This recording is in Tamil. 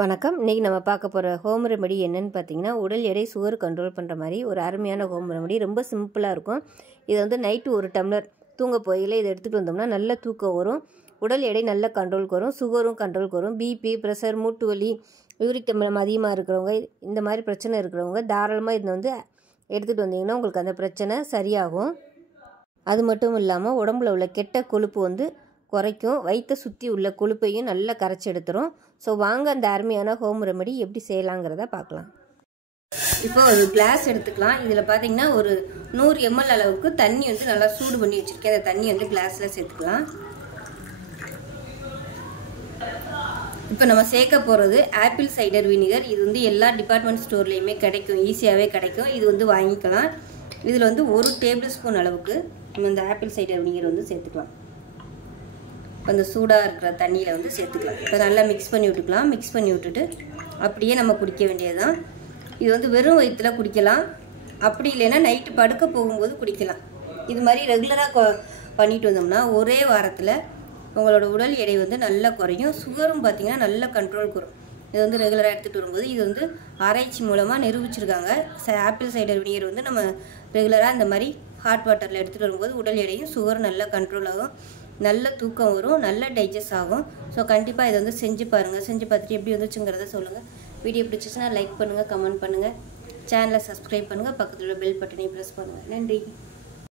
வணக்கம். இன்றைக்கி நம்ம பார்க்க போகிற ஹோம் ரெமெடி என்னன்னு பார்த்தீங்கன்னா, உடல் எடை சுகர் கண்ட்ரோல் பண்ணுற மாதிரி ஒரு அருமையான ஹோம் ரெமெடி. ரொம்ப சிம்பிளாக இருக்கும். இது வந்து நைட்டு ஒரு டம்ளர் தூங்க போகையில் இதை எடுத்துகிட்டு வந்தோம்னா நல்ல தூக்கம் வரும். உடல் எடை நல்ல கண்ட்ரோலுக்கு வரும். சுகரும் கண்ட்ரோலுக்கு வரும். பிபி, ப்ரெஷர், மூட்டு வலி, யூரிக் அமிலம் அதிகமாக இருக்கிறவங்க, இந்த மாதிரி பிரச்சனை இருக்கிறவங்க தாராளமாக இதை வந்து எடுத்துகிட்டு வந்தீங்கன்னா உங்களுக்கு அந்த பிரச்சனை சரியாகும். அது மட்டும் இல்லாமல் உடம்புல உள்ள கெட்ட கொழுப்பு வந்து குறைக்கும். வயிற்றை சுற்றி உள்ள கொழுப்பையும் நல்லா கரைச்சி எடுத்துரும். ஸோ வாங்க அந்த அருமையான ஹோம் ரெமெடி எப்படி செய்யலாங்கிறத பார்க்கலாம். இப்போ ஒரு கிளாஸ் எடுத்துக்கலாம். இதில் பார்த்தீங்கன்னா ஒரு 100 ml அளவுக்கு தண்ணி வந்து நல்லா சூடு பண்ணி வச்சுருக்கேன். அந்த தண்ணி வந்து கிளாஸில் சேர்த்துக்கலாம். இப்போ நம்ம சேர்க்க போகிறது ஆப்பிள் சைடர் வினிகர். இது வந்து எல்லா டிபார்ட்மெண்ட் ஸ்டோர்லேயுமே கிடைக்கும், ஈஸியாகவே கிடைக்கும். இது வந்து வாங்கிக்கலாம். இதில் வந்து 1 டேபிள் ஸ்பூன் அளவுக்கு நம்ம இந்த ஆப்பிள் சைடர் வினிகர் வந்து சேர்த்துக்கலாம். இப்போ அந்த சூடாக இருக்கிற தண்ணியில் வந்து சேர்த்துக்கலாம். இப்போ நல்லா மிக்ஸ் பண்ணி விட்டுக்கலாம். மிக்ஸ் பண்ணி விட்டுட்டு அப்படியே நம்ம குடிக்க வேண்டியது தான். இது வந்து வெறும் வயிற்றில் குடிக்கலாம். அப்படி இல்லைன்னா நைட்டு படுக்க போகும்போது குடிக்கலாம். இது மாதிரி ரெகுலராக பண்ணிட்டு வந்தோம்னா ஒரே வாரத்தில் உங்களோட உடல் எடை வந்து நல்லா குறையும். சுகரும் பார்த்திங்கன்னா நல்ல கண்ட்ரோலுக்கு வரும். இது வந்து ரெகுலராக எடுத்துகிட்டு வரும்போது இது வந்து ஆராய்ச்சி மூலமாக நிரூபிச்சிருக்காங்க. ஆப்பிள் சைடர் வினிகர் வந்து நம்ம ரெகுலராக இந்த மாதிரி ஹாட் வாட்டரில் எடுத்துகிட்டு வரும்போது உடல் எடையும் சுகரும் நல்லா கண்ட்ரோல் ஆகும். நல்ல தூக்கம் வரும், நல்ல டைஜஸ்ட் ஆகும். ஸோ கண்டிப்பாக இதை வந்து செஞ்சு பாருங்கள். செஞ்சு பார்த்துட்டு எப்படி வந்துச்சுங்கிறத சொல்லுங்கள். வீடியோ பிடிச்சிச்சுன்னா லைக் பண்ணுங்கள், கமெண்ட் பண்ணுங்கள், சேனலை சப்ஸ்கிரைப் பண்ணுங்கள், பக்கத்தில் உள்ள பெல் பட்டனையும் ப்ரெஸ் பண்ணுங்கள். நன்றி.